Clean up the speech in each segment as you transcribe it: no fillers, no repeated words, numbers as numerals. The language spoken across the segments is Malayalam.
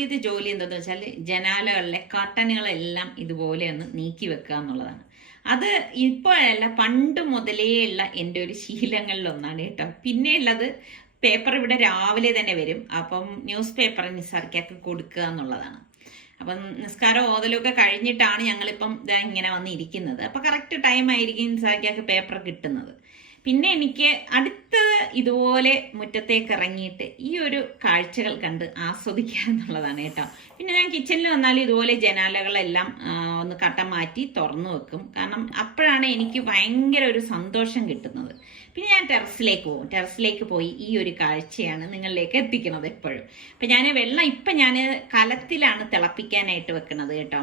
ആദ്യത്തെ ജോലി എന്താണെന്ന് വെച്ചാൽ ജനാലകളിലെ കർട്ടനുകളെല്ലാം ഇതുപോലെ ഒന്ന് നീക്കി വെക്കുക എന്നുള്ളതാണ്. അത് ഇപ്പോഴല്ല, പണ്ട് മുതലേ ഉള്ള എൻ്റെ ഒരു ശീലങ്ങളിലൊന്നാണ് കേട്ടോ. പിന്നെ ഉള്ളത് പേപ്പർ ഇവിടെ രാവിലെ തന്നെ വരും. അപ്പം ന്യൂസ് പേപ്പർ നിസാർക്കൊക്കെ കൊടുക്കുക എന്നുള്ളതാണ്. അപ്പം നിസ്കാരം ഓതലൊക്കെ കഴിഞ്ഞിട്ടാണ് ഞങ്ങളിപ്പം ഇതാ ഇങ്ങനെ വന്നിരിക്കുന്നത്. അപ്പം കറക്റ്റ് ടൈം ആയിരിക്കും നിസാർക്കൊക്കെ പേപ്പർ കിട്ടുന്നത്. പിന്നെ എനിക്ക് അടുത്തത് ഇതുപോലെ മുറ്റത്തേക്ക് ഇറങ്ങിയിട്ട് ഈ ഒരു കാഴ്ചകൾ കണ്ട് ആസ്വദിക്കുക എന്നുള്ളതാണ് കേട്ടോ. പിന്നെ ഞാൻ കിച്ചണിൽ വന്നാലും ഇതുപോലെ ജനാലകളെല്ലാം ഒന്ന് കട്ട മാറ്റി തുറന്നു വെക്കും. കാരണം അപ്പോഴാണ് എനിക്ക് ഭയങ്കര ഒരു സന്തോഷം കിട്ടുന്നത്. പിന്നെ ഞാൻ ടെറസിലേക്ക് പോയി ഈ ഒരു കാഴ്ചയാണ് നിങ്ങളിലേക്ക് എത്തിക്കുന്നത് എപ്പോഴും. അപ്പം ഞാൻ വെള്ളം ഇപ്പം ഞാൻ കലത്തിലാണ് തിളപ്പിക്കാനായിട്ട് വെക്കുന്നത് കേട്ടോ.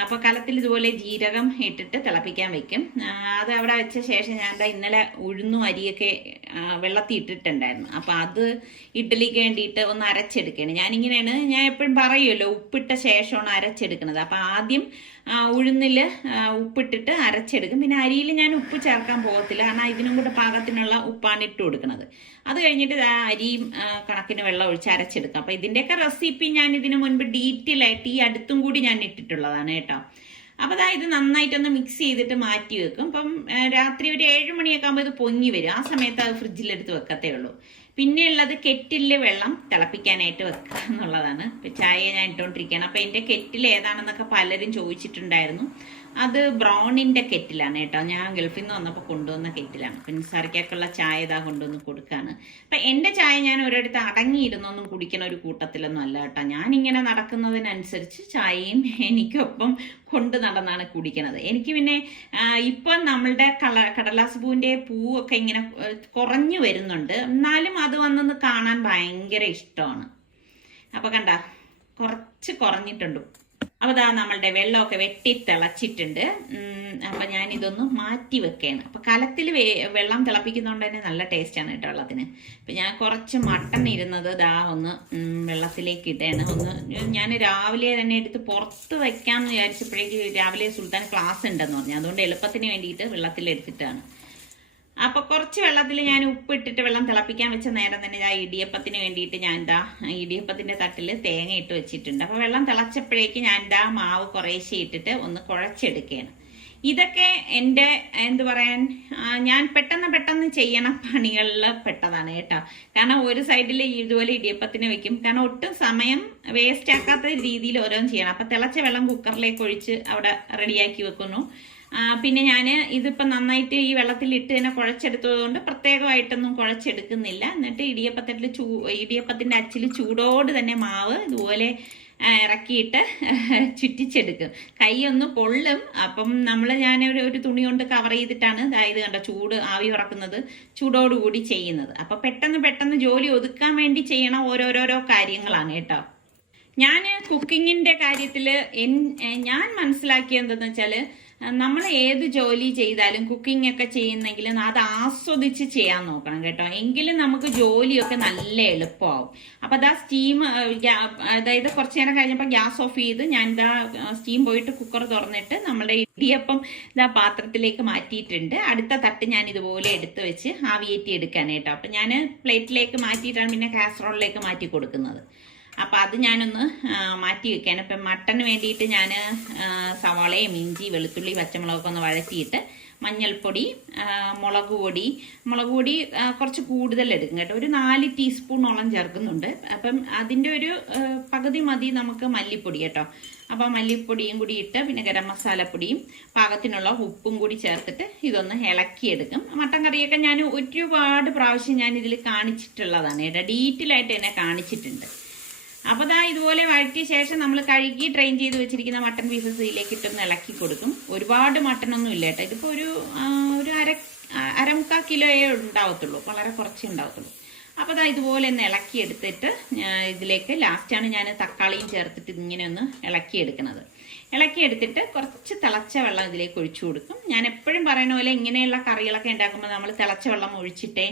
അപ്പോൾ കലത്തിൽ ഇതുപോലെ ജീരകം ഇട്ടിട്ട് തിളപ്പിക്കാൻ വെക്കും. അത് അവിടെ വെച്ച ശേഷം ഞാൻ ഇന്നലെ ഉഴുന്നും അരിയൊക്കെ വെള്ളത്തിൽ ഇട്ടിട്ടുണ്ടായിരുന്നു. അപ്പോൾ അത് ഇഡ്ഡലിക്ക് വേണ്ടിയിട്ട് ഒന്ന് അരച്ചെടുക്കുകയാണ്. ഞാൻ എപ്പോഴും പറയുമല്ലോ ഉപ്പിട്ട ശേഷമാണ് അരച്ചെടുക്കുന്നത്. അപ്പോൾ ആദ്യം ഉഴുന്നിൽ ഉപ്പിട്ടിട്ട് അരച്ചെടുക്കും. പിന്നെ അരിയിൽ ഞാൻ ഉപ്പ് ചേർക്കാൻ പോകത്തില്ല, കാരണം ഇതിനും കൂടെ പാകത്തിനുള്ള ഉപ്പാണ് ഇട്ട് കൊടുക്കുന്നത്. അത് കഴിഞ്ഞിട്ട് അരിയും കണക്കിന് വെള്ളം ഒഴിച്ച് അരച്ചെടുക്കാം. അപ്പോൾ ഇതിൻ്റെയൊക്കെ റെസിപ്പി ഞാൻ ഇതിനു മുൻപ് ഡീറ്റെയിൽ ആയിട്ട് ഈ അടുത്തും കൂടി ഞാൻ ഇട്ടിട്ടുള്ളതാണ് കേട്ടോ. അപ്പോൾ ഇത് നന്നായിട്ടൊന്ന് മിക്സ് ചെയ്തിട്ട് മാറ്റി വെക്കും. അപ്പം രാത്രി ഒരു 7 മണിയൊക്കെ ആകുമ്പോൾ ഇത് പൊങ്ങി വരും. ആ സമയത്ത് അത് ഫ്രിഡ്ജിലെടുത്ത് വെക്കത്തേ ഉള്ളൂ. പിന്നെയുള്ളത് കെറ്റിലിൽ വെള്ളം തിളപ്പിക്കാനായിട്ട് വെക്കുക എന്നുള്ളതാണ്. ഇപ്പം ചായ ഞാൻ ഇട്ടുകൊണ്ടിരിക്കുകയാണ്. അപ്പം എൻ്റെ കെറ്റിൽ ഏതാണെന്നൊക്കെ പലരും ചോദിച്ചിട്ടുണ്ടായിരുന്നു. അത് ബ്രൗണിൻ്റെ കെറ്റിലാണ് കേട്ടോ. ഞാൻ ഗൾഫിൽ നിന്ന് വന്നപ്പോൾ കൊണ്ടുവന്ന കെറ്റിലാണ്. പിന്നെ നിസാർക്കൊക്കെയുള്ള ചായ ഇതാ കൊണ്ടുവന്ന് കൊടുക്കുകയാണ്. അപ്പം എൻ്റെ ചായ ഞാൻ ഒരിടത്ത് അടങ്ങിയിരുന്നൊന്നും കുടിക്കുന്ന ഒരു കൂട്ടത്തിലൊന്നും അല്ല കേട്ടോ. ഞാനിങ്ങനെ നടക്കുന്നതിനനുസരിച്ച് ചായയും എനിക്കൊപ്പം കൊണ്ട് നടന്നാണ് കുടിക്കുന്നത്. എനിക്ക് പിന്നെ ഇപ്പം നമ്മളുടെ കടലാസ് പൂവിൻ്റെ പൂവൊക്കെ ഇങ്ങനെ കുറഞ്ഞു വരുന്നുണ്ട്. എന്നാലും അത് വന്നൊന്ന് കാണാൻ ഭയങ്കര ഇഷ്ടമാണ്. അപ്പോൾ കണ്ട കുറച്ച് കുറഞ്ഞിട്ടുണ്ട്. അപ്പോൾ നമ്മളുടെ വെള്ളമൊക്കെ വെട്ടി തിളച്ചിട്ടുണ്ട്. അപ്പം ഞാനിതൊന്ന് മാറ്റി വെക്കുകയാണ്. അപ്പം കലത്തിൽ വെള്ളം തിളപ്പിക്കുന്നതുകൊണ്ട് തന്നെ നല്ല ടേസ്റ്റാണ് കേട്ടോ വെള്ളത്തിന്. അപ്പം ഞാൻ കുറച്ച് മട്ടൺ ഇരുന്നത് ഒന്ന് വെള്ളത്തിലേക്ക് ഇടയാണ്. ഞാൻ രാവിലെ തന്നെ എടുത്ത് പുറത്ത് വയ്ക്കാമെന്ന് വിചാരിച്ചപ്പോഴേക്ക് രാവിലെ സുൽത്താൻ ക്ലാസ് ഉണ്ടെന്ന് പറഞ്ഞു. അതുകൊണ്ട് എളുപ്പത്തിന് വേണ്ടിയിട്ട് വെള്ളത്തിലെടുത്തിട്ടാണ്. അപ്പോൾ കുറച്ച് വെള്ളത്തിൽ ഞാൻ ഉപ്പിട്ടിട്ട് വെള്ളം തിളപ്പിക്കാൻ വെച്ച നേരം തന്നെ ഇടിയപ്പത്തിന് വേണ്ടിയിട്ട് ഞാൻ ഇടിയപ്പത്തിൻ്റെ തട്ടിൽ തേങ്ങ ഇട്ട് വെച്ചിട്ടുണ്ട്. അപ്പോൾ വെള്ളം തിളച്ചപ്പോഴേക്ക് ഞാൻ മാവ് കുറേശ്ശെ ഇട്ടിട്ട് ഒന്ന് കുഴച്ചെടുക്കുകയാണ്. ഇതൊക്കെ എൻ്റെ ഞാൻ പെട്ടെന്ന് ചെയ്യണ പണികളിൽ പെട്ടതാണ് കേട്ടോ. കാരണം ഒരു സൈഡിൽ ഇതുപോലെ ഇടിയപ്പത്തിന് വെക്കും. കാരണം ഒട്ടും സമയം വേസ്റ്റ് ആക്കാത്ത രീതിയിൽ ഓരോന്നും ചെയ്യണം. അപ്പം തിളച്ച വെള്ളം കുക്കറിലേക്ക് ഒഴിച്ച് അവിടെ റെഡിയാക്കി വെക്കുന്നു. പിന്നെ ഞാൻ ഇതിപ്പോൾ നന്നായിട്ട് ഈ വെള്ളത്തിലിട്ട് തന്നെ കുഴച്ചെടുത്തതുകൊണ്ട് പ്രത്യേകമായിട്ടൊന്നും കുഴച്ചെടുക്കുന്നില്ല. എന്നിട്ട് ഇടിയപ്പത്തിൻ്റെ അച്ചിൽ ചൂടോട് തന്നെ മാവ് ഇതുപോലെ ഇറക്കിയിട്ട് ചുറ്റിച്ചെടുക്കും. കൈ ഒന്ന് പൊള്ളും. അപ്പം ഞാൻ ഒരു തുണി കൊണ്ട് കവർ ചെയ്തിട്ടാണ് ഇത് കണ്ട ചൂട് ആവി ഉറക്കുന്നത് ചൂടോടുകൂടി ചെയ്യുന്നത്. അപ്പം പെട്ടെന്ന് ജോലി ഒതുക്കാൻ വേണ്ടി ചെയ്യണ ഓരോരോ കാര്യങ്ങളാണ് കേട്ടോ. ഞാൻ കുക്കിങ്ങിൻ്റെ കാര്യത്തിൽ ഞാൻ മനസ്സിലാക്കിയത് എന്താണെന്ന് വെച്ചാൽ നമ്മൾ ഏത് ജോലി ചെയ്താലും കുക്കിംഗ് ഒക്കെ ചെയ്യുന്നെങ്കിലും അത് ആസ്വദിച്ച് ചെയ്യാൻ നോക്കണം കേട്ടോ. എങ്കിലും നമുക്ക് ജോലിയൊക്കെ നല്ല എളുപ്പമാവും. അപ്പം സ്റ്റീം അതായത് കുറച്ച് നേരം കഴിഞ്ഞപ്പോൾ ഗ്യാസ് ഓഫ് ചെയ്ത് ഞാൻ സ്റ്റീം പോയിട്ട് കുക്കർ തുറന്നിട്ട് നമ്മുടെ ഇടിയപ്പം പാത്രത്തിലേക്ക് മാറ്റിയിട്ടുണ്ട്. അടുത്ത തട്ട് ഞാൻ ഇതുപോലെ എടുത്ത് വെച്ച് ആവിയേറ്റി എടുക്കാൻ കേട്ടോ. അപ്പം ഞാൻ പ്ലേറ്റിലേക്ക് മാറ്റിയിട്ടാണ് പിന്നെ കാസറോളിലേക്ക് മാറ്റി കൊടുക്കുന്നത്. അപ്പം അത് ഞാനൊന്ന് മാറ്റി വെക്കാൻ. ഇപ്പം മട്ടന് വേണ്ടിയിട്ട് ഞാൻ സവാളയും ഇഞ്ചി വെളുത്തുള്ളി പച്ചമുളകൊക്കെ ഒന്ന് വഴറ്റിയിട്ട് മഞ്ഞൾപ്പൊടി മുളക് പൊടി കുറച്ച് കൂടുതൽ എടുക്കും കേട്ടോ. ഒരു 4 ടീസ്പൂണോളം ചേർക്കുന്നുണ്ട്. അപ്പം അതിൻ്റെ ഒരു പകുതി മതി നമുക്ക് മല്ലിപ്പൊടി കേട്ടോ. അപ്പോൾ മല്ലിപ്പൊടിയും കൂടി ഇട്ട് പിന്നെ ഗരം മസാലപ്പൊടിയും പാകത്തിനുള്ള ഉപ്പും കൂടി ചേർത്തിട്ട് ഇതൊന്ന് ഇളക്കിയെടുക്കും. മട്ടൻ കറിയൊക്കെ ഞാൻ ഒരുപാട് പ്രാവശ്യം ഞാൻ ഇതിൽ കാണിച്ചിട്ടുള്ളതാണ് കേട്ടോ. ഡീറ്റെയിൽ ആയിട്ട് തന്നെ കാണിച്ചിട്ടുണ്ട്. അപ്പോൾ ഇതുപോലെ വഴറ്റിയ ശേഷം നമ്മൾ കഴുകി ഡ്രെയിൻ ചെയ്ത് വെച്ചിരിക്കുന്ന മട്ടൺ പീസസ് ഇതിലേക്ക് ഇട്ടൊന്ന് ഇളക്കി കൊടുക്കും. ഒരുപാട് മട്ടനൊന്നും ഇല്ല കേട്ടോ. ഇതിപ്പോൾ ഒരു അരമുക്കാൽ കിലോയേ ഉണ്ടാവത്തുള്ളൂ, വളരെ കുറച്ചേ ഉണ്ടാവത്തുള്ളൂ. അപ്പോൾ ഇതുപോലെ ഒന്ന് ഇളക്കിയെടുത്തിട്ട് ഇതിലേക്ക് ലാസ്റ്റാണ് ഞാൻ തക്കാളിയും ചേർത്തിട്ട് ഇങ്ങനെ ഒന്ന് ഇളക്കിയെടുക്കുന്നത്. ഇളക്കിയെടുത്തിട്ട് കുറച്ച് തിളച്ച വെള്ളം ഇതിലേക്ക് ഒഴിച്ചു കൊടുക്കും. ഞാൻ എപ്പോഴും പറയുന്ന പോലെ ഇങ്ങനെയുള്ള കറികളൊക്കെ ഉണ്ടാക്കുമ്പോൾ നമ്മൾ തിളച്ച വെള്ളം ഒഴിച്ചിട്ടേ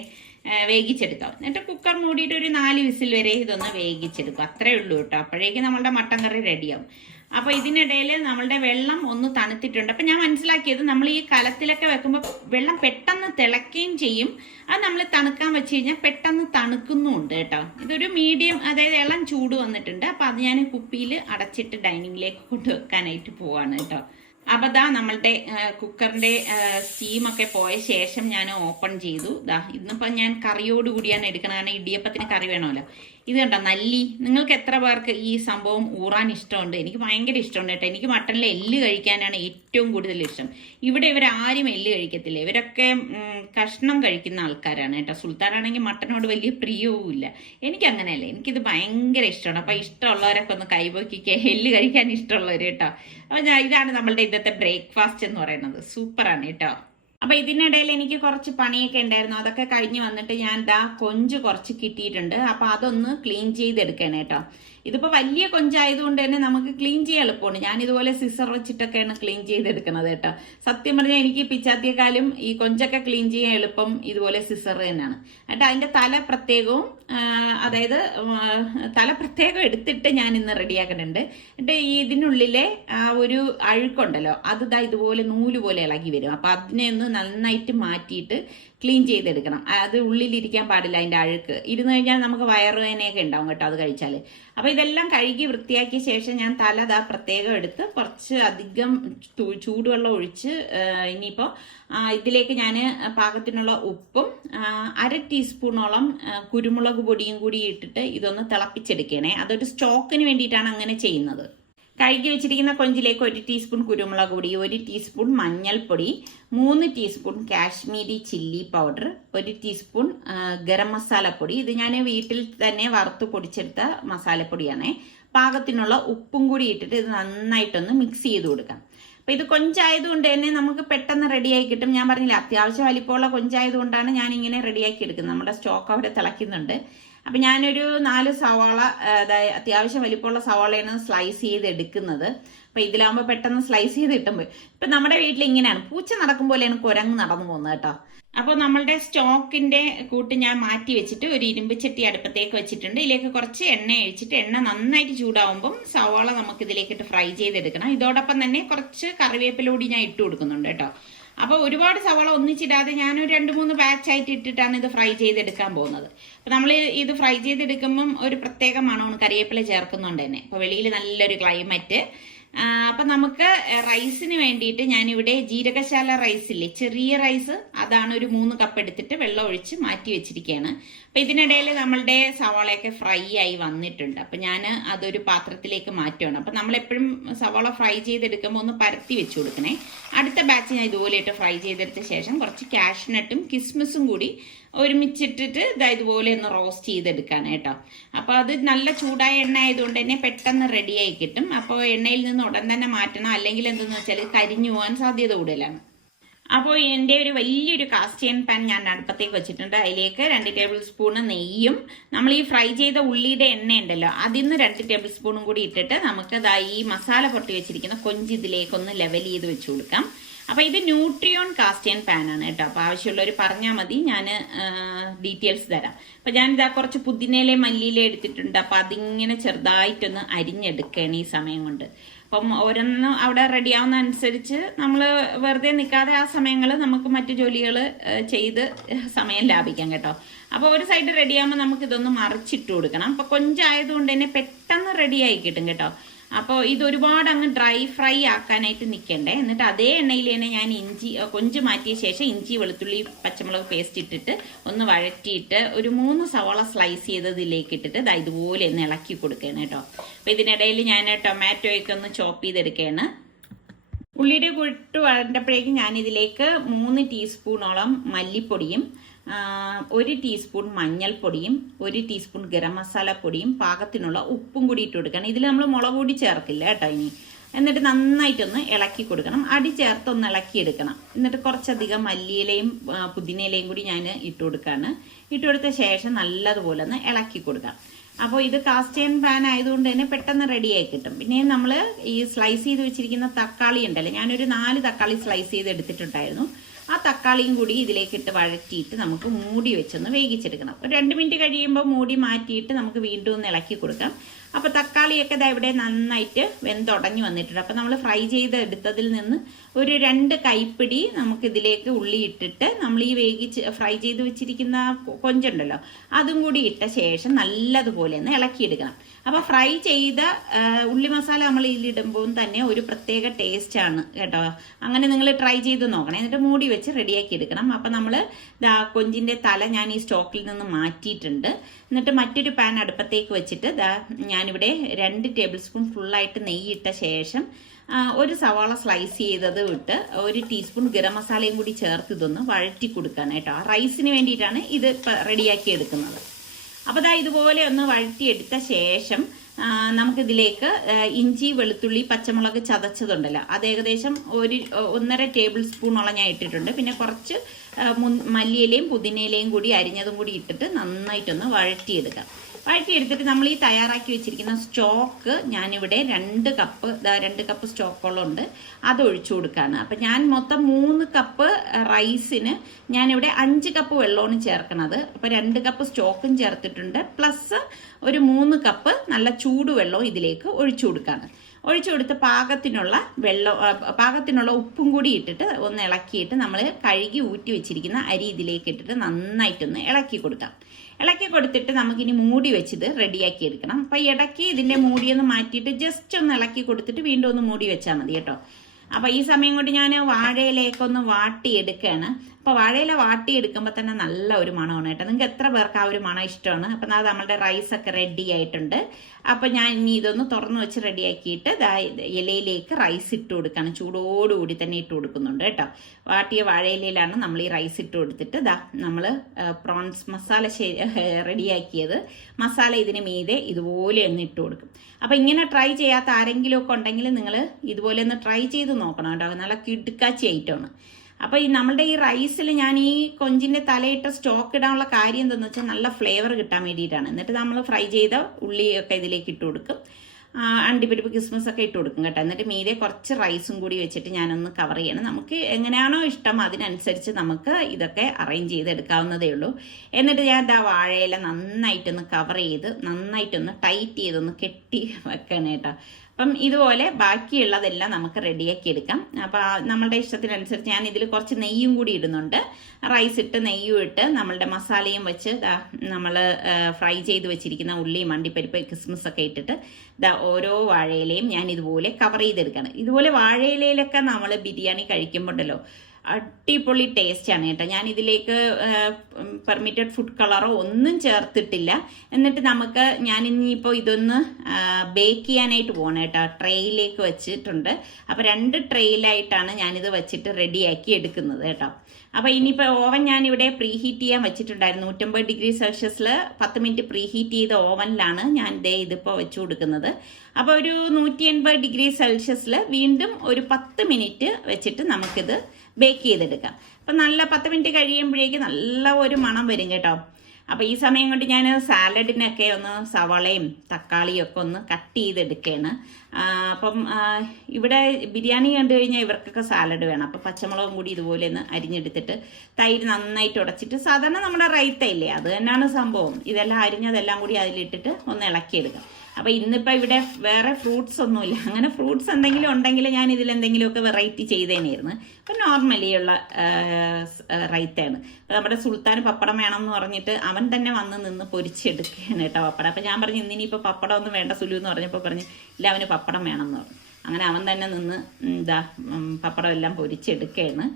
വേവിച്ചെടുക്കാം. എന്നിട്ട് കുക്കർ മൂടിയിട്ട് ഒരു 4 വിസിൽ വരെ ഇതൊന്ന് വേവിച്ചെടുക്കും. അത്രേ ഉള്ളൂ കേട്ടോ. അപ്പോഴേക്കും നമ്മളുടെ മട്ടൻ കറി റെഡിയാവും. അപ്പോൾ ഇതിനിടയിൽ നമ്മളുടെ വെള്ളം ഒന്ന് തണുത്തിട്ടുണ്ട്. അപ്പം ഞാൻ മനസ്സിലാക്കിയത് നമ്മൾ ഈ കലത്തിലൊക്കെ വെക്കുമ്പോൾ വെള്ളം പെട്ടെന്ന് തിളയ്ക്കുകയും ചെയ്യും. അത് നമ്മൾ തണുക്കാൻ വെച്ച് കഴിഞ്ഞാൽ പെട്ടെന്ന് തണുക്കുന്നുമുണ്ട് കേട്ടോ. ഇതൊരു മീഡിയം, അതായത് ഇളം ചൂട് വന്നിട്ടുണ്ട്. അപ്പം അത് ഞാൻ കുപ്പിയിൽ അടച്ചിട്ട് ഡൈനിങ്ങിലേക്ക് കൊണ്ടുവെക്കാനായിട്ട് പോവാണ് കേട്ടോ. അപ്പോൾ ദാ നമ്മളുടെ കുക്കറിൻ്റെ സ്റ്റീമൊക്കെ പോയ ശേഷം ഞാൻ ഓപ്പൺ ചെയ്തു. ദാ ഇന്നിപ്പോൾ ഞാൻ കറിയോട് കൂടിയാണ് എടുക്കണം, കാരണം ഇടിയപ്പത്തിന് കറി വേണമല്ലോ. ഇത് കണ്ടോ നല്ലി. നിങ്ങൾക്ക് എത്ര പേർക്ക് ഈ സംഭവം ഊറാൻ ഇഷ്ടമുണ്ട്? എനിക്ക് ഭയങ്കര ഇഷ്ടമുണ്ട് കേട്ടോ. എനിക്ക് മട്ടണിലെ എല്ല് കഴിക്കാനാണ് ഏറ്റവും കൂടുതൽ ഇഷ്ടം. ഇവിടെ ഇവരാരും എല്ല് കഴിക്കത്തില്ല, ഇവരൊക്കെ കഷ്ണം കഴിക്കുന്ന ആൾക്കാരാണ് കേട്ടോ. സുൽത്താനാണെങ്കിൽ മട്ടനോട് വലിയ പ്രിയവും ഇല്ല. എനിക്കങ്ങനെയല്ല, എനിക്കിത് ഭയങ്കര ഇഷ്ടമാണ്. അപ്പോൾ ഇഷ്ടമുള്ളവരൊക്കെ ഒന്ന് കൈപോക്കിക്കുക, എല്ല് കഴിക്കാൻ ഇഷ്ടമുള്ളവർ കേട്ടോ. അപ്പോൾ ഇതാണ് നമ്മളുടെ ഇന്നത്തെ ബ്രേക്ക്ഫാസ്റ്റ് എന്ന് പറയുന്നത്. സൂപ്പറാണ് കേട്ടോ. അപ്പോൾ ഇതിനിടയിൽ എനിക്ക് കുറച്ച് പണിയൊക്കെ ഉണ്ടായിരുന്നു, അതൊക്കെ കഴിഞ്ഞ് വന്നിട്ട് ഞാൻ കൊഞ്ച് കുറച്ച് കിട്ടിയിട്ടുണ്ട്. അപ്പോൾ അതൊന്ന് ക്ലീൻ ചെയ്തെടുക്കണം കേട്ടോ. ഇതിപ്പോൾ വലിയ കൊഞ്ചായതുകൊണ്ട് തന്നെ നമുക്ക് ക്ലീൻ ചെയ്യാൻ എളുപ്പമാണ്. ഞാനിതുപോലെ സിസർ വെച്ചിട്ടൊക്കെയാണ് ക്ലീൻ ചെയ്തെടുക്കുന്നത് കേട്ടോ. സത്യം പറഞ്ഞാൽ എനിക്ക് പിച്ചാത്തിയെക്കാളും ഈ കൊഞ്ചൊക്കെ ക്ലീൻ ചെയ്യാൻ എളുപ്പം ഇതുപോലെ സിസർ തന്നെയാണ് കേട്ടോ. അതിൻ്റെ തല പ്രത്യേകവും, അതായത് തല പ്രത്യേകം എടുത്തിട്ട് ഞാൻ ഇന്ന് റെഡിയാക്കുന്നുണ്ട്. എന്നിട്ട് ഈ ഇതിനുള്ളിലെ ഒരു അഴുക്കുണ്ടല്ലോ, അത് ഇതുപോലെ നൂല് പോലെ ഇളകി വരും. അപ്പം അതിനെ ഒന്ന് നന്നായിട്ട് മാറ്റിയിട്ട് ക്ലീൻ ചെയ്തെടുക്കണം. അത് ഉള്ളിലിരിക്കാൻ പാടില്ല, അതിൻ്റെ അഴുക്ക് ഇരുന്ന് കഴിഞ്ഞാൽ നമുക്ക് വയറുവേദനയൊക്കെ ഉണ്ടാവും കേട്ടോ അത് കഴിച്ചാൽ. അപ്പോൾ ഇതെല്ലാം കഴുകി വൃത്തിയാക്കിയ ശേഷം ഞാൻ തല പ്രത്യേകം എടുത്ത് കുറച്ച് അധികം ചൂടുവെള്ളം ഒഴിച്ച് ഇനിയിപ്പോൾ ഇതിലേക്ക് ഞാൻ പാകത്തിനുള്ള ഉപ്പും 1/2 ടീസ്പൂണോളം കുരുമുളക് പൊടിയും കൂടി ഇട്ടിട്ട് ഇതൊന്ന് തിളപ്പിച്ചെടുക്കണേ. അതൊരു സ്റ്റോക്കിന് വേണ്ടിയിട്ടാണ് അങ്ങനെ ചെയ്യുന്നത്. കഴുകി വെച്ചിരിക്കുന്ന കൊഞ്ചിലേക്ക് 1 ടീസ്പൂൺ കുരുമുളക് പൊടി, 1 ടീസ്പൂൺ മഞ്ഞൾപ്പൊടി, 3 teaspoon Kashmiri chilli powder, 1 teaspoon garam മസാലപ്പൊടി. ഇത് ഞാൻ വീട്ടിൽ തന്നെ വറുത്ത് പൊടിച്ചെടുത്ത മസാലപ്പൊടിയാണ്. പാകത്തിനുള്ള ഉപ്പും കൂടി ഇട്ടിട്ട് ഇത് നന്നായിട്ടൊന്ന് മിക്സ് ചെയ്ത് കൊടുക്കാം. അപ്പോൾ ഇത് കൊഞ്ചായതുകൊണ്ട് തന്നെ നമുക്ക് പെട്ടെന്ന് റെഡിയായി കിട്ടും. ഞാൻ പറഞ്ഞില്ല, അത്യാവശ്യം വലിപ്പമുള്ള കൊഞ്ചായതുകൊണ്ടാണ് ഞാൻ ഇങ്ങനെ റെഡിയാക്കി എടുക്കുന്നത്. നമ്മുടെ സ്റ്റോക്ക് അവിടെ തിളയ്ക്കുന്നുണ്ട്. അപ്പം ഞാനൊരു 4 സവാള, അതായത് അത്യാവശ്യം വലിപ്പമുള്ള സവാളയാണ് സ്ലൈസ് ചെയ്ത് എടുക്കുന്നത്. അപ്പം ഇതിലാകുമ്പോൾ പെട്ടെന്ന് സ്ലൈസ് ചെയ്ത് കിട്ടുമ്പോൾ ഇപ്പം നമ്മുടെ വീട്ടിൽ ഇങ്ങനെയാണ്, പൂച്ച നടക്കും പോലെയാണ് കുരങ്ങ് നടന്നു പോകുന്നത് കേട്ടോ. അപ്പോൾ നമ്മളുടെ സ്റ്റോക്കിൻ്റെ കൂട്ട് ഞാൻ മാറ്റി വെച്ചിട്ട് ഒരു ഇരുമ്പ് ചട്ടി അടുപ്പത്തേക്ക് വെച്ചിട്ടുണ്ട്. ഇതിലേക്ക് കുറച്ച് എണ്ണ ഒഴിച്ചിട്ട് എണ്ണ നന്നായിട്ട് ചൂടാവുമ്പം സവാള നമുക്ക് ഇതിലേക്കിട്ട് ഫ്രൈ ചെയ്തെടുക്കണം. ഇതോടൊപ്പം തന്നെ കുറച്ച് കറിവേപ്പില കൂടി ഞാൻ ഇട്ട് കൊടുക്കുന്നുണ്ട് കേട്ടോ. അപ്പോൾ ഒരുപാട് സവാള ഒന്നിച്ചിടാതെ ഞാനൊരു 2-3 ബാച്ചായിട്ട് ഇട്ടിട്ടാണ് ഇത് ഫ്രൈ ചെയ്തെടുക്കാൻ പോകുന്നത്. അപ്പോൾ നമ്മൾ ഇത് ഫ്രൈ ചെയ്തെടുക്കുമ്പം ഒരു പ്രത്യേക മണമാണ്, കറിവേപ്പില ചേർക്കുന്നുണ്ട് തന്നെ. അപ്പോൾ വെളിയിൽ നല്ലൊരു ക്ലൈമറ്റ്. അപ്പം നമുക്ക് റൈസിന് വേണ്ടിയിട്ട് ഞാനിവിടെ ജീരകശാല റൈസില്ലേ, ചെറിയ റൈസ്, അതാണ് ഒരു 3 കപ്പ് എടുത്തിട്ട് വെള്ളം ഒഴിച്ച് മാറ്റി വെച്ചിരിക്കുകയാണ്. അപ്പം ഇതിനിടയിൽ നമ്മളുടെ സവാളയൊക്കെ ഫ്രൈ ആയി വന്നിട്ടുണ്ട്. അപ്പം ഞാൻ അതൊരു പാത്രത്തിലേക്ക് മാറ്റുകയാണ്. അപ്പം നമ്മളെപ്പോഴും സവാള ഫ്രൈ ചെയ്തെടുക്കുമ്പോൾ ഒന്ന് പരത്തി വെച്ച് കൊടുക്കണേ. അടുത്ത ബാച്ച് ഞാൻ ഇതുപോലെ ഇട്ട് ഫ്രൈ ചെയ്തെടുത്ത ശേഷം കുറച്ച് കാഷ്നട്ടും കിസ്മിസും കൂടി ഒരുമിച്ചിട്ടിട്ട് ഇതുപോലെ ഒന്ന് റോസ്റ്റ് ചെയ്തെടുക്കാൻ കേട്ടോ. അപ്പോൾ അത് നല്ല ചൂടായ എണ്ണ ആയതുകൊണ്ട് തന്നെ പെട്ടെന്ന് റെഡിയായി കിട്ടും. അപ്പോൾ എണ്ണയിൽ നിന്ന് ഉടൻ തന്നെ മാറ്റണം, അല്ലെങ്കിൽ എന്തെന്ന് വെച്ചാൽ കരിഞ്ഞു പോകാൻ സാധ്യത കൂടുതലാണ്. അപ്പോൾ എൻ്റെ ഒരു വലിയൊരു കാസ്റ്റ് അയൺ പാൻ ഞാൻ അടുപ്പത്തേക്ക് വെച്ചിട്ടുണ്ട്. അതിലേക്ക് 2 ടേബിൾ സ്പൂൺ നെയ്യും നമ്മൾ ഈ ഫ്രൈ ചെയ്ത ഉള്ളിയുടെ എണ്ണ ഉണ്ടല്ലോ അതിൽ നിന്ന് 2 ടേബിൾ സ്പൂണും കൂടി ഇട്ടിട്ട് നമുക്ക് ഈ മസാല പൊട്ടി വെച്ചിരിക്കുന്ന കൊഞ്ച് ഇതിലേക്കൊന്ന് ലെവൽ ചെയ്ത് വെച്ച് കൊടുക്കാം. അപ്പോൾ ഇത് ന്യൂട്രിയോൺ കാസ്റ്റ് അയൺ പാനാണ് കേട്ടോ. അപ്പോൾ ആവശ്യമുള്ളവർ പറഞ്ഞാൽ മതി, ഞാൻ ഡീറ്റെയിൽസ് തരാം. അപ്പോൾ ഞാനിതാ കുറച്ച് പുതിനയിലെ മല്ലിയിലെ എടുത്തിട്ടുണ്ട്. അപ്പോൾ അതിങ്ങനെ ചെറുതായിട്ടൊന്ന് അരിഞ്ഞെടുക്കുകയാണ് ഈ സമയം കൊണ്ട്. അപ്പം ഓരോന്ന് അവിടെ റെഡിയാവുന്ന അനുസരിച്ച് നമ്മൾ വെറുതെ നിൽക്കാതെ ആ സമയങ്ങളിൽ നമുക്ക് മറ്റു ജോലികൾ ചെയ്ത് സമയം ലാഭിക്കാം കേട്ടോ. അപ്പോൾ ഒരു സൈഡ് റെഡിയാകുമ്പോൾ നമുക്ക് ഇതൊന്ന് മറിച്ചിട്ട് കൊടുക്കണം. അപ്പോൾ കൊഞ്ചായതുകൊണ്ട് തന്നെ പെട്ടെന്ന് റെഡിയായി കിട്ടും കേട്ടോ. അപ്പോൾ ഇത് ഒരുപാട് അങ്ങ് ഡ്രൈ ഫ്രൈ ആക്കാനായിട്ട് നിൽക്കണ്ടേ. എന്നിട്ട് അതേ എണ്ണയിൽ തന്നെ ഞാൻ കൊഞ്ച് മാറ്റിയ ശേഷം ഇഞ്ചി, വെളുത്തുള്ളി, പച്ചമുളക് പേസ്റ്റ് ഇട്ടിട്ട് ഒന്ന് വഴറ്റിയിട്ട് ഒരു 3 സവാള സ്ലൈസ് ചെയ്തതിലേക്ക് ഇട്ടിട്ട് ഇതുപോലെ ഒന്ന് ഇളക്കി കൊടുക്കുകയാണ് കേട്ടോ. അപ്പോൾ ഇതിനിടയിൽ ഞാൻ ടൊമാറ്റോയൊക്കെ ഒന്ന് ചോപ്പ് ചെയ്തെടുക്കുകയാണ്. ഉള്ളിയുടെ കൂട്ട് വരണ്ടപ്പോഴേക്കും ഞാനിതിലേക്ക് 3 ടീസ്പൂണോളം മല്ലിപ്പൊടിയും 1 ടീസ്പൂൺ മഞ്ഞൾപ്പൊടിയും 1 ടീസ്പൂൺ ഗരം മസാലപ്പൊടിയും പാകത്തിനുള്ള ഉപ്പും കൂടി ഇട്ട് കൊടുക്കണം. ഇതിൽ നമ്മൾ മുളക് പൊടി ചേർക്കില്ല കേട്ടോ ഇനി. എന്നിട്ട് നന്നായിട്ടൊന്ന് ഇളക്കി കൊടുക്കണം, അടി ചേർത്തൊന്ന് ഇളക്കിയെടുക്കണം. എന്നിട്ട് കുറച്ചധികം മല്ലിയിലയും പുതിനയിലയും കൂടി ഞാൻ ഇട്ട് കൊടുക്കുകയാണ്. ഇട്ട് കൊടുത്ത ശേഷം നല്ലതുപോലെ ഒന്ന് ഇളക്കി കൊടുക്കാം. അപ്പോൾ ഇത് കാസ്റ്റ് അയൺ പാൻ ആയതുകൊണ്ട് തന്നെ പെട്ടെന്ന് റെഡിയായി കിട്ടും. പിന്നെ നമ്മൾ ഈ സ്ലൈസ് ചെയ്ത് വെച്ചിരിക്കുന്ന തക്കാളി ഉണ്ടല്ലോ, ഞാനൊരു 4 തക്കാളി സ്ലൈസ് ചെയ്ത് എടുത്തിട്ടുണ്ടായിരുന്നു. ആ തക്കാളിയും കൂടി ഇതിലേക്കിട്ട് വഴറ്റിയിട്ട് നമുക്ക് മൂടി വെച്ചൊന്ന് വേവിച്ചെടുക്കണം. ഒരു 2 മിനിറ്റ് കഴിയുമ്പോൾ മൂടി മാറ്റിയിട്ട് നമുക്ക് വീണ്ടും ഒന്ന് ഇളക്കി കൊടുക്കാം. അപ്പോൾ തക്കാളിയൊക്കെ ഇതാ ഇവിടെ നന്നായിട്ട് വെന്തുടഞ്ഞു വന്നിട്ടുണ്ട്. അപ്പോൾ നമ്മൾ ഫ്രൈ ചെയ്തെടുത്തതിൽ നിന്ന് ഒരു 2 കൈപ്പിടി നമുക്കിതിലേക്ക് ഉള്ളി ഇട്ടിട്ട് നമ്മൾ ഈ ഫ്രൈ ചെയ്ത് വെച്ചിരിക്കുന്ന കൊഞ്ചുണ്ടല്ലോ അതും കൂടി ഇട്ട ശേഷം നല്ലതുപോലെ ഒന്ന് ഇളക്കിയെടുക്കണം. അപ്പോൾ ഫ്രൈ ചെയ്ത ഉള്ളി മസാല നമ്മൾ ഇതിലിടുമ്പോൾ തന്നെ ഒരു പ്രത്യേക ടേസ്റ്റ് ആണ് കേട്ടോ. അങ്ങനെ നിങ്ങൾ ട്രൈ ചെയ്ത് നോക്കണം. എന്നിട്ട് മൂടി വെച്ച് റെഡിയാക്കി എടുക്കണം. അപ്പോൾ നമ്മൾ കൊഞ്ചിൻ്റെ തല ഞാൻ ഈ സ്റ്റോക്കിൽ നിന്ന് മാറ്റിയിട്ടുണ്ട്. എന്നിട്ട് മറ്റൊരു പാൻ അടുപ്പത്തേക്ക് വെച്ചിട്ട് ഞാനിവിടെ 2 ടേബിൾ സ്പൂൺ ഫുള്ളായിട്ട് നെയ്യിട്ട ശേഷം ഒരു സവാള സ്ലൈസ് ചെയ്തത് ഇട്ട് 1 ടീസ്പൂൺ ഗരം മസാലയും കൂടി ചേർത്ത് ഇതൊന്ന് വഴറ്റി കൊടുക്കാൻ കേട്ടോ. റൈസിന് വേണ്ടിയിട്ടാണ് ഇത് റെഡിയാക്കി എടുക്കുന്നത്. അപ്പോൾ ഇതുപോലെ ഒന്ന് വഴറ്റിയെടുത്ത ശേഷം നമുക്കിതിലേക്ക് ഇഞ്ചി വെളുത്തുള്ളി പച്ചമുളക് ചതച്ചതുണ്ടല്ലോ അത് ഏകദേശം 1.5 ടേബിൾ സ്പൂണോളം ഞാൻ ഇട്ടിട്ടുണ്ട്. പിന്നെ കുറച്ച് മല്ലിയിലയും പുതിനയിലയും കൂടി അരിഞ്ഞതും കൂടി ഇട്ടിട്ട് നന്നായിട്ടൊന്ന് വഴറ്റിയെടുക്കാം. വഴറ്റിയെടുത്തിട്ട് നമ്മൾ ഈ തയ്യാറാക്കി വെച്ചിരിക്കുന്ന സ്റ്റോക്ക് ഞാനിവിടെ 2 കപ്പ് സ്റ്റോക്കോളം ഉണ്ട്, അത് ഒഴിച്ചു കൊടുക്കുകയാണ്. അപ്പം ഞാൻ മൊത്തം 3 കപ്പ് റൈസിന് ഞാനിവിടെ 5 കപ്പ് വെള്ളമാണ് ചേർക്കണത്. അപ്പോൾ 2 കപ്പ് സ്റ്റോക്കും ചേർത്തിട്ടുണ്ട്, പ്ലസ് ഒരു 3 കപ്പ് നല്ല ചൂടുവെള്ളവും ഇതിലേക്ക് ഒഴിച്ചു കൊടുക്കുകയാണ്. ഒഴിച്ചു കൊടുത്ത് പാകത്തിനുള്ള ഉപ്പും കൂടി ഇട്ടിട്ട് ഒന്ന് ഇളക്കിയിട്ട് നമ്മൾ കഴുകി ഊറ്റി വെച്ചിരിക്കുന്ന അരി ഇതിലേക്ക് ഇട്ടിട്ട് നന്നായിട്ടൊന്ന് ഇളക്കി കൊടുക്കാം. ഇളക്കി കൊടുത്തിട്ട് നമുക്കിനി മൂടി വെച്ചിത് റെഡിയാക്കി എടുക്കണം. അപ്പം ഇടയ്ക്ക് ഇതിൻ്റെ മൂടിയൊന്ന് മാറ്റിയിട്ട് ജസ്റ്റ് ഒന്ന് ഇളക്കി കൊടുത്തിട്ട് വീണ്ടും ഒന്ന് മൂടി വെച്ചാൽ മതി കേട്ടോ. അപ്പം ഈ സമയം കൊണ്ട് ഞാൻ വാഴയിലേക്ക് ഒന്ന് വാട്ടിയെടുക്കുകയാണ്. അപ്പോൾ വാഴയില വാട്ടിയെടുക്കുമ്പോൾ തന്നെ നല്ല ഒരു മണമാണ് കേട്ടോ. നിങ്ങൾക്ക് എത്ര പേർക്ക് ആ ഒരു മണം ഇഷ്ടമാണ്. അപ്പം അത് നമ്മളുടെ റൈസൊക്കെ റെഡി ആയിട്ടുണ്ട്. അപ്പം ഞാൻ ഇനി ഇതൊന്ന് തുറന്ന് വെച്ച് റെഡിയാക്കിയിട്ട് ഇലയിലേക്ക് റൈസ് ഇട്ട് കൊടുക്കുകയാണ്. ചൂടോടുകൂടി തന്നെ ഇട്ട് കൊടുക്കുന്നുണ്ട് കേട്ടോ. വാട്ടിയ വാഴയിലയിലാണ് നമ്മൾ ഈ റൈസ് ഇട്ട് കൊടുത്തിട്ട് നമ്മൾ പ്രോൺസ് മസാല റെഡിയാക്കിയത് മസാല ഇതിന് മീതെ ഇതുപോലെ ഒന്ന് ഇട്ട് കൊടുക്കും. അപ്പം ഇങ്ങനെ ട്രൈ ചെയ്യാത്ത ആരെങ്കിലും ഒക്കെ ഉണ്ടെങ്കിൽ നിങ്ങൾ ഇതുപോലെ ഒന്ന് ട്രൈ ചെയ്ത് നോക്കണം കേട്ടോ. നല്ല കിടുക്കാച്ചി ഐറ്റമാണ്. അപ്പോൾ നമ്മളുടെ ഈ റൈസിൽ ഞാൻ ഈ കൊഞ്ചിൻ്റെ തലയിട്ട സ്റ്റോക്ക് ഇടാനുള്ള കാര്യം എന്താണെന്ന് വെച്ചാൽ നല്ല ഫ്ലേവർ കിട്ടാൻ വേണ്ടിയിട്ടാണ്. എന്നിട്ട് നമ്മൾ ഫ്രൈ ചെയ്ത ഉള്ളിയൊക്കെ ഇതിലേക്ക് ഇട്ട് കൊടുക്കും, അണ്ടിപ്പരിപ്പ് കിസ്മസ് ഒക്കെ ഇട്ട് കൊടുക്കും കേട്ടോ. എന്നിട്ട് മീതെ കുറച്ച് റൈസും കൂടി വെച്ചിട്ട് ഞാനൊന്ന് കവർ ചെയ്യണം. നമുക്ക് എങ്ങനെയാണോ ഇഷ്ടം അതിനനുസരിച്ച് നമുക്ക് ഇതൊക്കെ അറേഞ്ച് ചെയ്തെടുക്കാവുന്നതേ ഉള്ളൂ. എന്നിട്ട് ഞാൻ വാഴയില നന്നായിട്ടൊന്ന് കവർ ചെയ്ത് നന്നായിട്ടൊന്ന് ടൈറ്റ് ചെയ്തൊന്ന് കെട്ടി വെക്കണം കേട്ടോ. അപ്പം ഇതുപോലെ ബാക്കിയുള്ളതെല്ലാം നമുക്ക് റെഡിയാക്കി എടുക്കാം. അപ്പോൾ നമ്മളുടെ ഇഷ്ടത്തിനനുസരിച്ച് ഞാൻ ഇതിൽ കുറച്ച് നെയ്യും കൂടി ഇടുന്നുണ്ട്. റൈസ് ഇട്ട് നെയ്യും ഇട്ട് നമ്മളുടെ മസാലയും വെച്ച് നമ്മൾ ഫ്രൈ ചെയ്ത് വെച്ചിരിക്കുന്ന ഉള്ളിയും അണ്ടിപ്പരിപ്പ് കിസ്മസ് ഒക്കെ ഇട്ടിട്ട് ഓരോ വാഴയിലയും ഞാൻ ഇതുപോലെ കവർ ചെയ്തെടുക്കണം. ഇതുപോലെ വാഴയിലയിലൊക്കെ നമ്മൾ ബിരിയാണി കഴിക്കുമ്പോണ്ടല്ലോ അടിപൊളി ടേസ്റ്റാണ് കേട്ടോ. ഞാൻ ഇതിലേക്ക് പെർമിറ്റഡ് ഫുഡ് കളറോ ഒന്നും ചേർത്തിട്ടില്ല. എന്നിട്ട് ഞാൻ ഇനിയിപ്പോൾ ഇതൊന്ന് ബേക്ക് ചെയ്യാനായിട്ട് പോകണം കേട്ടോ. ട്രേയിലേക്ക് വെച്ചിട്ടുണ്ട്. അപ്പോൾ 2 ട്രേയിലായിട്ടാണ് ഞാനിത് വെച്ചിട്ട് റെഡിയാക്കി എടുക്കുന്നത് കേട്ടോ. അപ്പോൾ ഇനിയിപ്പോൾ ഓവൻ ഞാനിവിടെ പ്രീഹീറ്റ് ചെയ്യാൻ വെച്ചിട്ടുണ്ടായിരുന്നു. 150 ഡിഗ്രി സെൽഷ്യസിൽ 10 മിനിറ്റ് പ്രീഹീറ്റ് ചെയ്ത ഓവനിലാണ് ഞാൻ ഇതിപ്പോൾ വെച്ചു കൊടുക്കുന്നത്. അപ്പോൾ ഒരു 180 ഡിഗ്രി സെൽഷ്യസിൽ വീണ്ടും ഒരു 10 മിനിറ്റ് വെച്ചിട്ട് നമുക്കിത് ബേക്ക് ചെയ്തെടുക്കാം. അപ്പം നല്ല 10 മിനിറ്റ് കഴിയുമ്പോഴേക്ക് നല്ല ഒരു മണം വരും കേട്ടോ. അപ്പോൾ ഈ സമയം കൊണ്ട് ഞാൻ സാലഡിനൊക്കെ ഒന്ന് സവാളയും തക്കാളിയും ഒക്കെ ഒന്ന് കട്ട് ചെയ്തെടുക്കുകയാണ്. അപ്പം ഇവിടെ ബിരിയാണി കണ്ടു കഴിഞ്ഞാൽ ഇവർക്കൊക്കെ സാലഡ് വേണം. അപ്പോൾ പച്ചമുളകും കൂടി ഇതുപോലെ ഒന്ന് അരിഞ്ഞെടുത്തിട്ട് തൈര് നന്നായിട്ട് ഉടച്ചിട്ട് സാധാരണ നമ്മുടെ റൈത്ത ഇല്ലേ അത് തന്നെയാണ് സംഭവം. ഇതെല്ലാം അരിഞ്ഞതെല്ലാം കൂടി അതിലിട്ടിട്ട് ഒന്ന് ഇളക്കിയെടുക്കാം. അപ്പോൾ ഇന്നിപ്പോൾ ഇവിടെ വേറെ ഫ്രൂട്ട്സ് ഒന്നുമില്ല. അങ്ങനെ ഫ്രൂട്ട്സ് എന്തെങ്കിലും ഉണ്ടെങ്കിൽ ഞാൻ ഇതിലെന്തെങ്കിലുമൊക്കെ വെറൈറ്റി ചെയ്തേനായിരുന്നു. അപ്പം നോർമലി ഉള്ള റൈത്തയാണ്. അപ്പോൾ നമ്മുടെ സുൽത്താൻ പപ്പടം വേണം എന്ന് പറഞ്ഞിട്ട് അവൻ തന്നെ വന്ന് നിന്ന് പൊരിച്ചെടുക്കുകയാണ് കേട്ടോ പപ്പടം. അപ്പോൾ ഞാൻ പറഞ്ഞു ഇന്നിനിപ്പോൾ പപ്പടം ഒന്നും വേണ്ട സുലു എന്ന് പറഞ്ഞപ്പോൾ പറഞ്ഞു ഇല്ല അവന് പപ്പടം വേണം എന്ന് പറഞ്ഞു. അങ്ങനെ അവൻ തന്നെ നിന്ന് പപ്പടം എല്ലാം പൊരിച്ചെടുക്കുകയാണ്.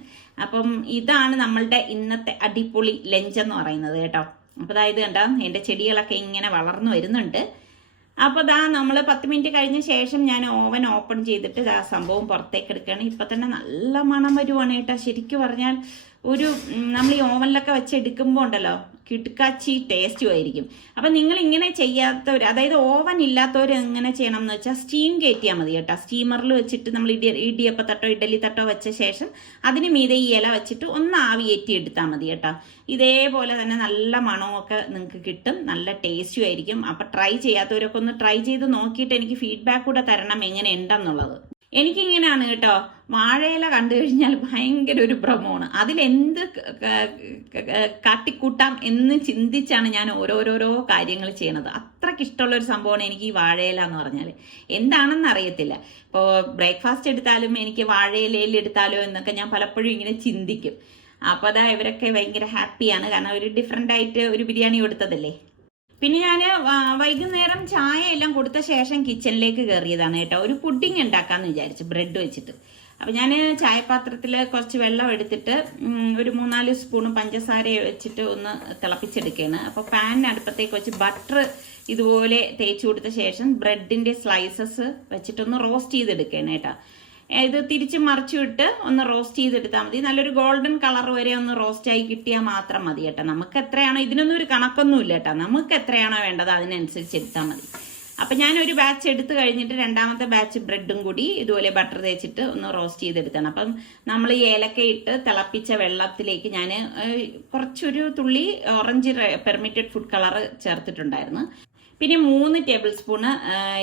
അപ്പം ഇതാണ് നമ്മളുടെ ഇന്നത്തെ അടിപൊളി ലഞ്ച് എന്ന് പറയുന്നത് കേട്ടോ. അപ്പോൾ അതായത് കണ്ടോ എൻ്റെ ചെടികളൊക്കെ ഇങ്ങനെ വളർന്നു വരുന്നുണ്ട്. അപ്പോൾ നമ്മൾ 10 മിനിറ്റ് കഴിഞ്ഞ ശേഷം ഞാൻ ഓവൻ ഓപ്പൺ ചെയ്തിട്ട് സംഭവം പുറത്തേക്ക് എടുക്കുകയാണ്. ഇപ്പം തന്നെ നല്ല മണം വരുവാണ് കേട്ടോ. ശരിക്കും പറഞ്ഞാൽ നമ്മൾ ഈ ഓവനിലൊക്കെ വെച്ചെടുക്കുമ്പോൾ ഉണ്ടല്ലോ കിടുക്കാച്ചി ടേസ്റ്റും ആയിരിക്കും. അപ്പം നിങ്ങൾ ഇങ്ങനെ ചെയ്യാത്തവർ, അതായത് ഓവൻ ഇല്ലാത്തവർ എങ്ങനെ ചെയ്യണം എന്ന് വെച്ചാൽ സ്റ്റീം കയറ്റിയാൽ മതി കേട്ടോ. സ്റ്റീമറിൽ വെച്ചിട്ട് നമ്മൾ ഇടിയപ്പത്തട്ടോ ഇഡലി തട്ടോ വെച്ച ശേഷം അതിന് മീതെ ഈ ഇല വെച്ചിട്ട് ഒന്ന് ആവിയേറ്റി എടുത്താൽ മതി കേട്ടോ. ഇതേപോലെ തന്നെ നല്ല മണമൊക്കെ നിങ്ങൾക്ക് കിട്ടും, നല്ല ടേസ്റ്റും ആയിരിക്കും. അപ്പം ട്രൈ ചെയ്യാത്തവരൊക്കെ ഒന്ന് ട്രൈ ചെയ്ത് നോക്കിയിട്ട് എനിക്ക് ഫീഡ്ബാക്ക് കൂടെ തരണം എങ്ങനെ ഉണ്ടെന്നുള്ളത്. എനിക്കിങ്ങനെയാണ് കേട്ടോ, വാഴയില കണ്ടു കഴിഞ്ഞാൽ ഭയങ്കര ഒരു ഭ്രമമാണ്. അതിലെന്ത് കാട്ടിക്കൂട്ടാം എന്ന് ചിന്തിച്ചാണ് ഞാൻ ഓരോരോരോ കാര്യങ്ങൾ ചെയ്യണത്. അത്രയ്ക്ക് ഇഷ്ടമുള്ള ഒരു സംഭവമാണ് എനിക്ക് ഈ വാഴയില എന്ന് പറഞ്ഞാൽ. എന്താണെന്ന് അറിയത്തില്ല. ഇപ്പോൾ ബ്രേക്ക്ഫാസ്റ്റ് എടുത്താലും എനിക്ക് വാഴയിലയിൽ എടുത്താലോ എന്നൊക്കെ ഞാൻ പലപ്പോഴും ഇങ്ങനെ ചിന്തിക്കും. അപ്പോൾ അതാ ഇവരൊക്കെ ഭയങ്കര ഹാപ്പിയാണ്, കാരണം ഒരു ഡിഫറെൻ്റ് ആയിട്ട് ഒരു ബിരിയാണി കൊടുത്തതല്ലേ. പിന്നെ ഞാൻ വൈകുന്നേരം ചായ എല്ലാം കൊടുത്ത ശേഷം കിച്ചണിലേക്ക് കയറിയതാണ് കേട്ടോ. ഒരു പുഡിങ് ഉണ്ടാക്കാമെന്ന് വിചാരിച്ചു ബ്രെഡ് വെച്ചിട്ട്. അപ്പം ഞാൻ ചായപാത്രത്തിൽ കുറച്ച് വെള്ളം എടുത്തിട്ട് ഒരു 3-4 സ്പൂൺ പഞ്ചസാര വെച്ചിട്ട് ഒന്ന് തിളപ്പിച്ചെടുക്കുകയാണ്. അപ്പോൾ പാനിന് അടുപ്പത്തേക്ക് വെച്ച് ബട്ടർ ഇതുപോലെ തേച്ച് കൊടുത്ത ശേഷം ബ്രെഡിൻ്റെ സ്ലൈസസ് വെച്ചിട്ടൊന്ന് റോസ്റ്റ് ചെയ്തെടുക്കുകയാണ് കേട്ടോ. ഇത് തിരിച്ച് മറിച്ചിട്ട് ഒന്ന് റോസ്റ്റ് ചെയ്തെടുത്താൽ മതി. നല്ലൊരു ഗോൾഡൻ കളർ വരെ ഒന്ന് റോസ്റ്റ് ആയി കിട്ടിയാൽ മാത്രം മതി കേട്ടോ. നമുക്ക് എത്രയാണോ, ഇതിനൊന്നും ഒരു കണക്കൊന്നും ഇല്ല കേട്ടോ, നമുക്ക് എത്രയാണോ വേണ്ടത് അതിനനുസരിച്ച് എടുത്താൽ മതി. അപ്പം ഞാനൊരു ബാച്ച് എടുത്ത് കഴിഞ്ഞിട്ട് രണ്ടാമത്തെ ബാച്ച് ബ്രെഡും കൂടി ഇതുപോലെ ബട്ടർ തേച്ചിട്ട് ഒന്ന് റോസ്റ്റ് ചെയ്തെടുത്താണ്. അപ്പം നമ്മൾ ഈ ഏലക്ക ഇട്ട് തിളപ്പിച്ച വെള്ളത്തിലേക്ക് ഞാൻ കുറച്ചൊരു തുള്ളി ഓറഞ്ച് പെർമിറ്റഡ് ഫുഡ് കളർ ചേർത്തിട്ടുണ്ടായിരുന്നു. പിന്നെ 3 ടേബിൾ സ്പൂണ്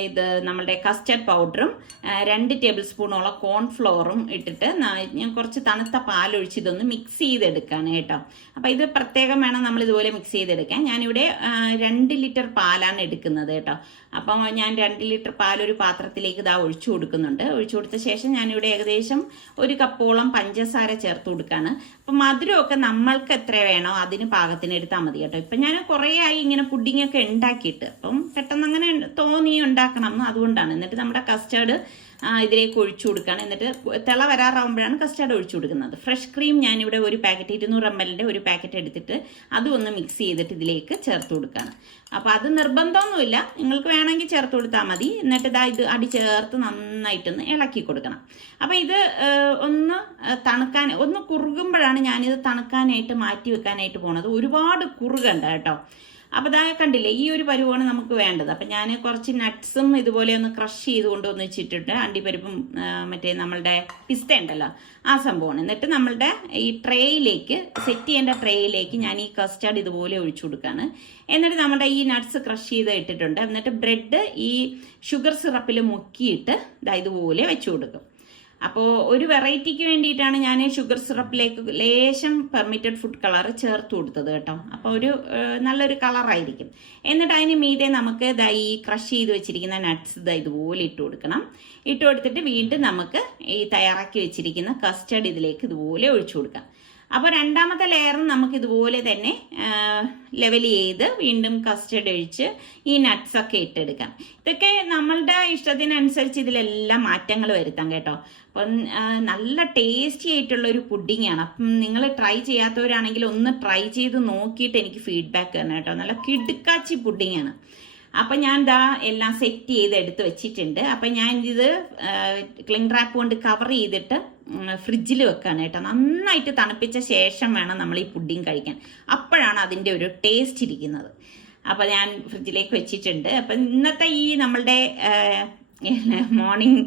ഇത് നമ്മളുടെ കസ്റ്റർഡ് പൗഡറും 2 ടേബിൾ സ്പൂണോളം കോൺഫ്ലോറും ഇട്ടിട്ട് ഞാൻ കുറച്ച് തണുത്ത പാലൊഴിച്ച് ഇതൊന്ന് മിക്സ് ചെയ്തെടുക്കുകയാണ് കേട്ടോ. അപ്പം ഇത് പ്രത്യേകം വേണം നമ്മൾ ഇതുപോലെ മിക്സ് ചെയ്തെടുക്കാൻ. ഞാനിവിടെ 2 ലിറ്റർ പാലാണ് എടുക്കുന്നത് കേട്ടോ. അപ്പം ഞാൻ 2 ലിറ്റർ പാലൊരു പാത്രത്തിലേക്ക് ഇതാ ഒഴിച്ചു കൊടുക്കുന്നുണ്ട്. ഒഴിച്ചു കൊടുത്ത ശേഷം ഞാനിവിടെ ഏകദേശം 1 കപ്പോളം പഞ്ചസാര ചേർത്ത് കൊടുക്കുകയാണ്. അപ്പം മധുരമൊക്കെ നമ്മൾക്ക് എത്ര വേണോ അതിന് പാകത്തിന് എടുത്താൽ മതി കേട്ടോ. ഇപ്പം ഞാൻ കുറേ ആയി ഇങ്ങനെ പുഡിംഗ് ഒക്കെ ഉണ്ടാക്കിയിട്ട്, അപ്പം പെട്ടെന്ന് അങ്ങനെ തോന്നി ഉണ്ടാക്കണം എന്ന്, അതുകൊണ്ടാണ്. എന്നിട്ട് നമ്മുടെ കസ്റ്റേർഡ് ഇതിലേക്ക് ഒഴിച്ചു കൊടുക്കുകയാണ്. എന്നിട്ട് തിള വരാറാവുമ്പോഴാണ് കസ്റ്റേർഡ് ഒഴിച്ചു കൊടുക്കുന്നത്. ഫ്രഷ് ക്രീം ഞാനിവിടെ ഒരു പാക്കറ്റ് 200 ml ഒരു പാക്കറ്റ് എടുത്തിട്ട് അതും ഒന്ന് മിക്സ് ചെയ്തിട്ട് ഇതിലേക്ക് ചേർത്ത് കൊടുക്കുകയാണ്. അപ്പോൾ അത് നിർബന്ധമൊന്നുമില്ല, നിങ്ങൾക്ക് വേണമെങ്കിൽ ചേർത്ത് കൊടുത്താൽ മതി. എന്നിട്ട് ഇതാ ഇത് അടി ചേർത്ത് നന്നായിട്ടൊന്ന് ഇളക്കി കൊടുക്കണം. അപ്പോൾ ഇത് ഒന്ന് തണുക്കാൻ, ഒന്ന് കുറുകുമ്പോഴാണ് ഞാനിത് തണുക്കാനായിട്ട് മാറ്റി വെക്കാനായിട്ട് പോണത്. ഒരുപാട് കുറുകണ്ട കേട്ടോ. അപ്പോൾ ഇതാ കണ്ടില്ലേ, ഈ ഒരു പരുവാണ് നമുക്ക് വേണ്ടത്. അപ്പം ഞാൻ കുറച്ച് നട്ട്സും ഇതുപോലെ ഒന്ന് ക്രഷ് ചെയ്ത് കൊണ്ടുവന്ന് വെച്ചിട്ടുണ്ട്. അണ്ടിപ്പരിപ്പും മറ്റേ നമ്മളുടെ പിസ്ത ഉണ്ടല്ലോ, ആ സംഭവമാണ്. എന്നിട്ട് നമ്മളുടെ ഈ ട്രേയിലേക്ക്, സെറ്റ് ചെയ്യേണ്ട ട്രേയിലേക്ക് ഞാൻ ഈ കസ്റ്റാർഡ് ഇതുപോലെ ഒഴിച്ചു കൊടുക്കുകയാണ്. എന്നിട്ട് നമ്മുടെ ഈ നട്ട്സ് ക്രഷ് ചെയ്ത് ഇട്ടിട്ടുണ്ട്. എന്നിട്ട് ബ്രെഡ് ഈ ഷുഗർ സിറപ്പിൽ മുക്കിയിട്ട് ഇതുപോലെ വെച്ചു കൊടുക്കും. അപ്പോൾ ഒരു വെറൈറ്റിക്ക് വേണ്ടിയിട്ടാണ് ഞാൻ ഷുഗർ സിറപ്പിലേക്ക് ലേശം പെർമിറ്റഡ് ഫുഡ് കളർ ചേർത്ത് കൊടുത്തത് കേട്ടോ. അപ്പോൾ ഒരു നല്ലൊരു കളറായിരിക്കും. എന്നിട്ട് അതിന് മീതെ നമുക്ക് ഈ ക്രഷ് ചെയ്ത് വെച്ചിരിക്കുന്ന നട്ട്സ് ഇതുപോലെ ഇട്ട് കൊടുക്കണം. ഇട്ട് കൊടുത്തിട്ട് വീണ്ടും നമുക്ക് ഈ തയ്യാറാക്കി വെച്ചിരിക്കുന്ന കസ്റ്റർഡ് ഇതിലേക്ക് ഇതുപോലെ ഒഴിച്ചു കൊടുക്കാം. അപ്പോൾ രണ്ടാമത്തെ ലെയറും നമുക്ക് ഇതുപോലെ തന്നെ ലെവൽ ചെയ്ത് വീണ്ടും കസ്റ്റർഡ് ഒഴിച്ച് ഈ നട്ട്സൊക്കെ ഇട്ടെടുക്കാം. ഇതൊക്കെ നമ്മളുടെ ഇഷ്ടത്തിനനുസരിച്ച് ഇതിലെല്ലാം മാറ്റങ്ങൾ വരുത്താം കേട്ടോ. അപ്പം നല്ല ടേസ്റ്റി ആയിട്ടുള്ള ഒരു പുഡിങ്ങാണ്. അപ്പം നിങ്ങൾ ട്രൈ ചെയ്യാത്തവരാണെങ്കിൽ ഒന്ന് ട്രൈ ചെയ്ത് നോക്കിയിട്ട് എനിക്ക് ഫീഡ്ബാക്ക് തരണം കേട്ടോ. നല്ല കിടുക്കാച്ചി പുഡിങ്ങാണ്. അപ്പം ഞാൻ എല്ലാം സെറ്റ് ചെയ്ത് എടുത്ത് വെച്ചിട്ടുണ്ട്. അപ്പം ഞാൻ ഇത് ക്ലിംഗ് റാപ്പ് കൊണ്ട് കവർ ചെയ്തിട്ട് ഫ്രിഡ്ജിൽ വെക്കാണ് കേട്ടോ. നന്നായിട്ട് തണുപ്പിച്ച ശേഷം വേണം നമ്മൾ ഈ പുഡിങ് കഴിക്കാൻ. അപ്പോഴാണ് അതിൻ്റെ ഒരു ടേസ്റ്റ് ഇരിക്കുന്നത്. അപ്പം ഞാൻ ഫ്രിഡ്ജിലേക്ക് വെച്ചിട്ടുണ്ട്. അപ്പം ഇന്നത്തെ ഈ നമ്മളുടെ മോർണിംഗ്,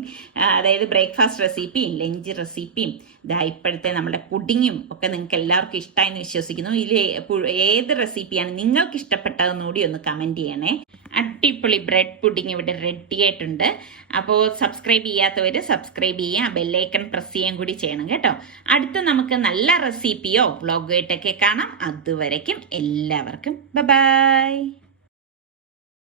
അതായത് ബ്രേക്ക്ഫാസ്റ്റ് റെസിപ്പിയും ലഞ്ച് റെസിപ്പിയും ഇപ്പോഴത്തെ നമ്മുടെ പുഡിങ്ങും ഒക്കെ നിങ്ങൾക്ക് എല്ലാവർക്കും ഇഷ്ടമായെന്ന് വിശ്വസിക്കുന്നു. ഇതിൽ ഏത് റെസിപ്പിയാണ് നിങ്ങൾക്ക് ഇഷ്ടപ്പെട്ടതെന്നുകൂടി ഒന്ന് കമൻറ്റ് ചെയ്യണേ. അടിപൊളി ബ്രെഡ് പുഡിങ് ഇവിടെ റെഡി ആയിട്ടുണ്ട്. അപ്പോൾ സബ്സ്ക്രൈബ് ചെയ്യാത്തവർ സബ്സ്ക്രൈബ് ചെയ്യുക, ബെല്ലൈക്കൺ പ്രസ് ചെയ്യാൻ കൂടി ചെയ്യണം കേട്ടോ. അടുത്ത് നമുക്ക് നല്ല റെസിപ്പിയോ വ്ളോഗായിട്ടൊക്കെ കാണാം. അതുവരയ്ക്കും എല്ലാവർക്കും ബൈ.